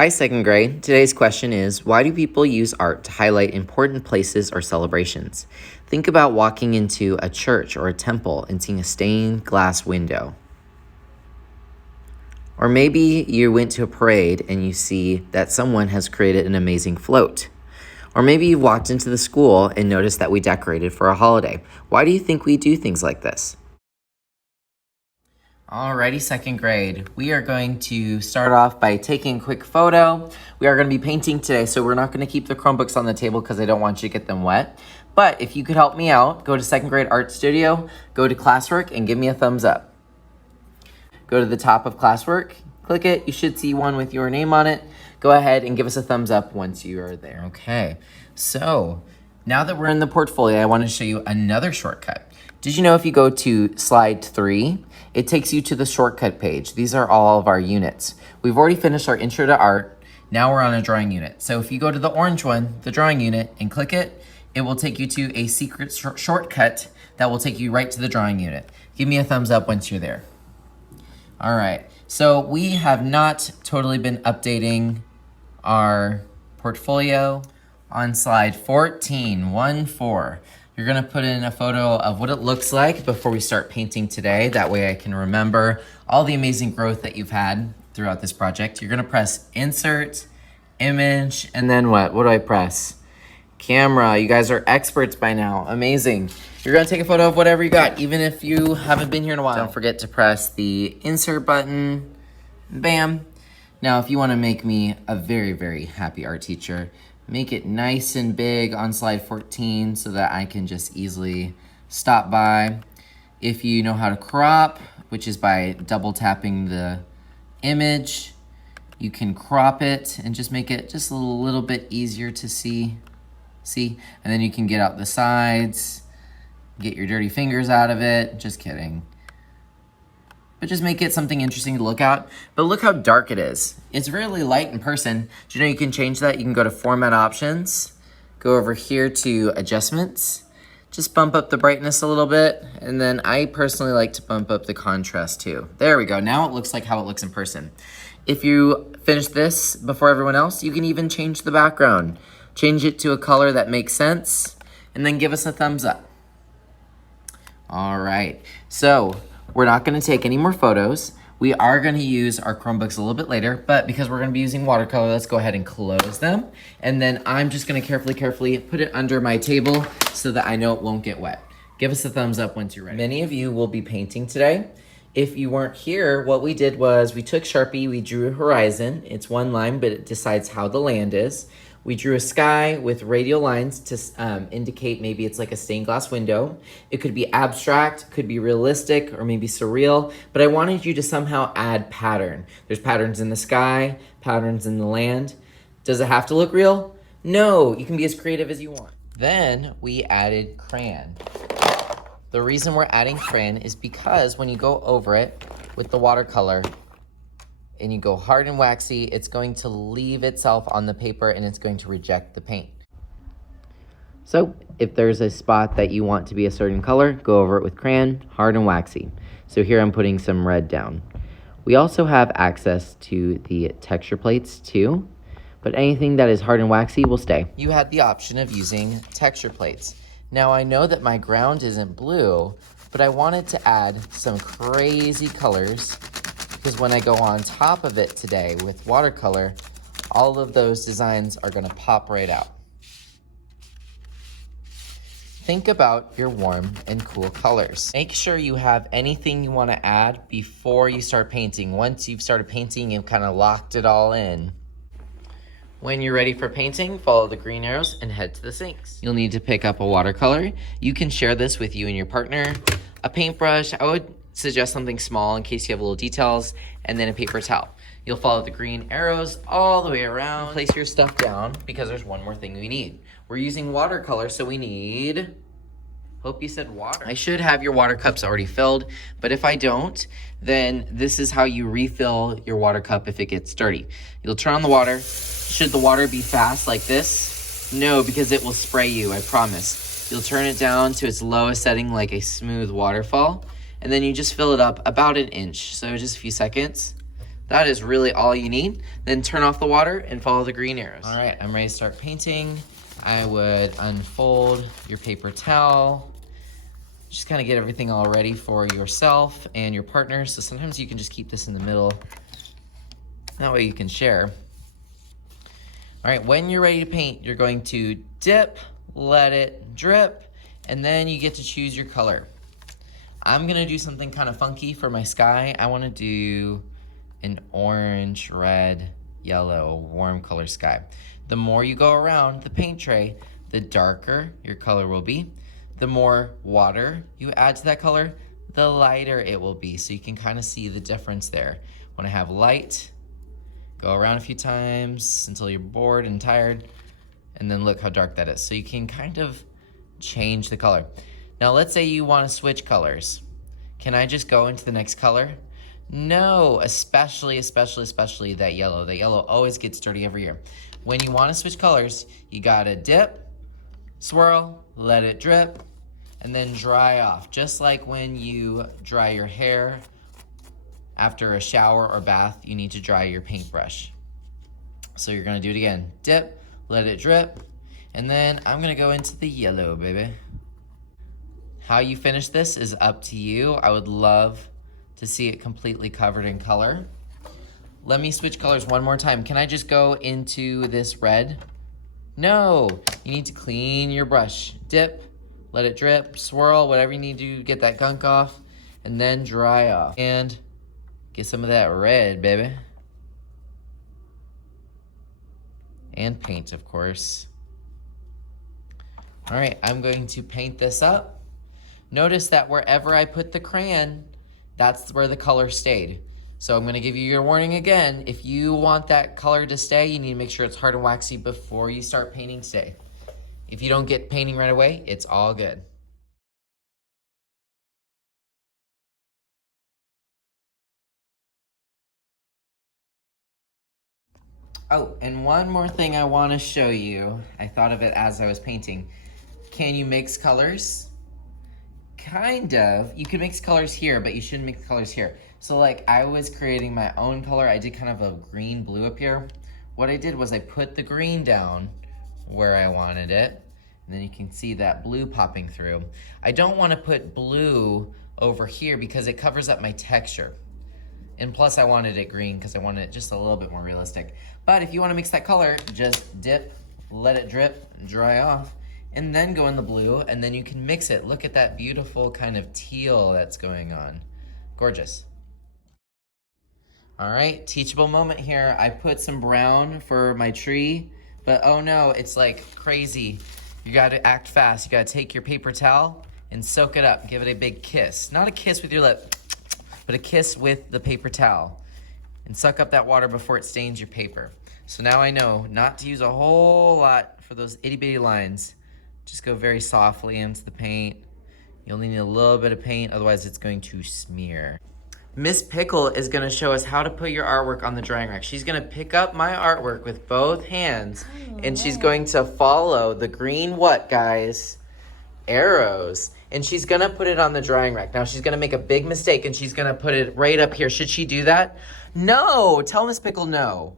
Hi, second grade. Today's question is, why do people use art to highlight important places or celebrations? Think about walking into a church or a temple and seeing a stained glass window. Or maybe you went to a parade and you see that someone has created an amazing float. Or maybe you walked into the school and noticed that we decorated for a holiday. Why do you think we do things like this? Alrighty, second grade. We are going to start off by taking a quick photo. We are going to be painting today, so we're not going to keep the Chromebooks on the table because I don't want you to get them wet. But if you could help me out, go to second grade art studio, go to classwork, and give me a thumbs up. Go to the top of classwork, click it. You should see one with your name on it. Go ahead and give us a thumbs up once you are there. Okay, so now that we're in the portfolio, I want to show you another shortcut. Did you know if you go to slide 3, it takes you to the shortcut page. These are all of our units. We've already finished our intro to art. Now we're on a drawing unit. So if you go to the orange one, the drawing unit, and click it, it will take you to a secret shortcut that will take you right to the drawing unit. Give me a thumbs up once you're there. All right, so we have not totally been updating our portfolio. On slide 14, 1-4, you're gonna put in a photo of what it looks like before we start painting today. That way I can remember all the amazing growth that you've had throughout this project. You're gonna press insert, image, and then what? What do I press? Camera. You guys are experts by now. Amazing. You're gonna take a photo of whatever you got, even if you haven't been here in a while. Don't forget to press the insert button. Bam. Now, if you wanna make me a very, very happy art teacher, make it nice and big on slide 14 so that I can just easily stop by. If you know how to crop, which is by double tapping the image, you can crop it and just make it just a little bit easier to see. See? And then you can get out the sides, get your dirty fingers out of it. Just kidding. But just make it something interesting to look at. But look how dark it is. It's really light in person. Do you know you can change that? You can go to Format Options, go over here to Adjustments, just bump up the brightness a little bit, and then I personally like to bump up the contrast too. There we go. Now it looks like how it looks in person. If you finish this before everyone else, you can even change the background. Change it to a color that makes sense, and then give us a thumbs up. All right, so we're not gonna take any more photos. We are gonna use our Chromebooks a little bit later, but because we're gonna be using watercolor, let's go ahead and close them. And then I'm just gonna carefully put it under my table so that I know it won't get wet. Give us a thumbs up once you're ready. Many of you will be painting today. If you weren't here, what we did was we took Sharpie, we drew a horizon. It's one line, but it decides how the land is. We drew a sky with radial lines to indicate maybe it's like a stained glass window. It could be abstract, could be realistic, or maybe surreal, but I wanted you to somehow add pattern. There's patterns in the sky, patterns in the land. Does it have to look real? No, you can be as creative as you want. Then we added crayon. The reason we're adding crayon is because when you go over it with the watercolor, and you go hard and waxy, it's going to leave itself on the paper and it's going to reject the paint. So if there's a spot that you want to be a certain color, go over it with crayon, hard and waxy. So here I'm putting some red down. We also have access to the texture plates too, but anything that is hard and waxy will stay. You had the option of using texture plates. Now I know that my ground isn't blue, but I wanted to add some crazy colors because when I go on top of it today with watercolor, all of those designs are gonna pop right out. Think about your warm and cool colors. Make sure you have anything you wanna add before you start painting. Once you've started painting, you've kind of locked it all in. When you're ready for painting, follow the green arrows and head to the sinks. You'll need to pick up a watercolor. You can share this with you and your partner. A paintbrush, I would suggest something small in case you have little details, and then a paper towel. You'll follow the green arrows all the way around. Place your stuff down because there's one more thing we need. We're using watercolor, so we need, hope you said water. I should have your water cups already filled, but if I don't, then this is how you refill your water cup if it gets dirty. You'll turn on the water. Should the water be fast like this? No, because it will spray you, I promise. You'll turn it down to its lowest setting like a smooth waterfall, and then you just fill it up about an inch, so just a few seconds. That is really all you need. Then turn off the water and follow the green arrows. All right, I'm ready to start painting. I would unfold your paper towel. Just kind of get everything all ready for yourself and your partner. So sometimes you can just keep this in the middle. That way you can share. All right, when you're ready to paint, you're going to dip, let it drip, and then you get to choose your color. I'm gonna do something kind of funky for my sky. I wanna do an orange, red, yellow, warm color sky. The more you go around the paint tray, the darker your color will be. The more water you add to that color, the lighter it will be. So you can kind of see the difference there. When I have light, go around a few times until you're bored and tired, and then look how dark that is. So you can kind of change the color. Now let's say you want to switch colors. Can I just go into the next color? No, especially that yellow. The yellow always gets dirty every year. When you want to switch colors, you gotta dip, swirl, let it drip, and then dry off. Just like when you dry your hair after a shower or bath, you need to dry your paintbrush. So you're gonna do it again. Dip, let it drip, and then I'm gonna go into the yellow, baby. How you finish this is up to you. I would love to see it completely covered in color. Let me switch colors one more time. Can I just go into this red? No, you need to clean your brush. Dip, let it drip, swirl, whatever you need to get that gunk off, and then dry off. And get some of that red, baby. And paint, of course. All right, I'm going to paint this up. Notice that wherever I put the crayon, that's where the color stayed. So I'm gonna give you your warning again. If you want that color to stay, you need to make sure it's hard and waxy before you start painting today. If you don't get painting right away, it's all good. Oh, and one more thing I wanna show you. I thought of it as I was painting. Can you mix colors? Kind of. You can mix colors here, but you shouldn't mix colors here. So like I was creating my own color. I did kind of a green blue up here. What I did was I put the green down where I wanted it. And then you can see that blue popping through. I don't want to put blue over here because it covers up my texture. And plus I wanted it green because I wanted it just a little bit more realistic. But if you want to mix that color, just dip, let it drip, dry off, and then go in the blue, and then you can mix it. Look at that beautiful kind of teal that's going on. Gorgeous. All right, teachable moment here. I put some brown for my tree, but oh no, it's like crazy. You gotta act fast. You gotta take your paper towel and soak it up. Give it a big kiss. Not a kiss with your lip, but a kiss with the paper towel. And suck up that water before it stains your paper. So now I know not to use a whole lot for those itty bitty lines. Just go very softly into the paint. You only need a little bit of paint, otherwise it's going to smear. Miss Pickle is gonna show us how to put your artwork on the drying rack. She's gonna pick up my artwork with both hands, and she's going to follow the green what, guys? Arrows. And she's gonna put it on the drying rack. Now she's gonna make a big mistake and she's gonna put it right up here. Should she do that? No, tell Miss Pickle no.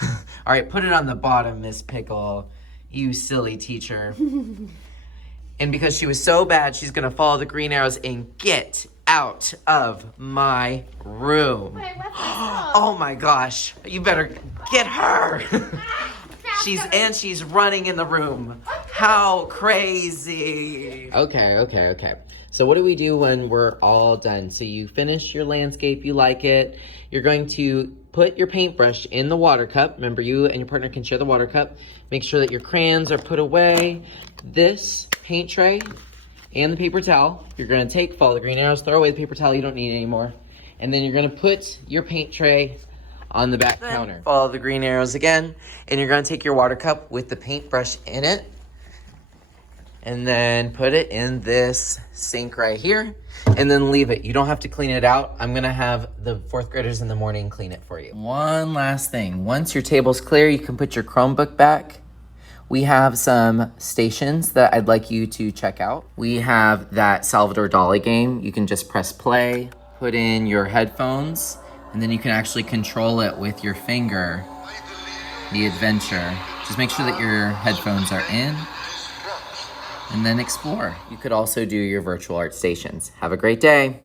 All right, put it on the bottom, Miss Pickle. You silly teacher. And because she was so bad, she's gonna follow the green arrows and get out of my room. Wait, what's this? Oh my gosh, you better get her. She's running in the room. How crazy. Okay. So what do we do when we're all done? So you finish your landscape, you like it. You're going to put your paintbrush in the water cup. Remember, you and your partner can share the water cup. Make sure that your crayons are put away. This paint tray and the paper towel, you're gonna take, follow the green arrows, throw away the paper towel you don't need anymore. And then you're gonna put your paint tray on the back counter. Follow the green arrows again, and you're gonna take your water cup with the paintbrush in it, and then put it in this sink right here, and then leave it. You don't have to clean it out. I'm gonna have the fourth graders in the morning clean it for you. One last thing. Once your table's clear, you can put your Chromebook back. We have some stations that I'd like you to check out. We have that Salvador Dali game. You can just press play, put in your headphones, And then you can actually control it with your finger, the adventure. Just make sure that your headphones are in, and then explore. You could also do your virtual art stations. Have a great day.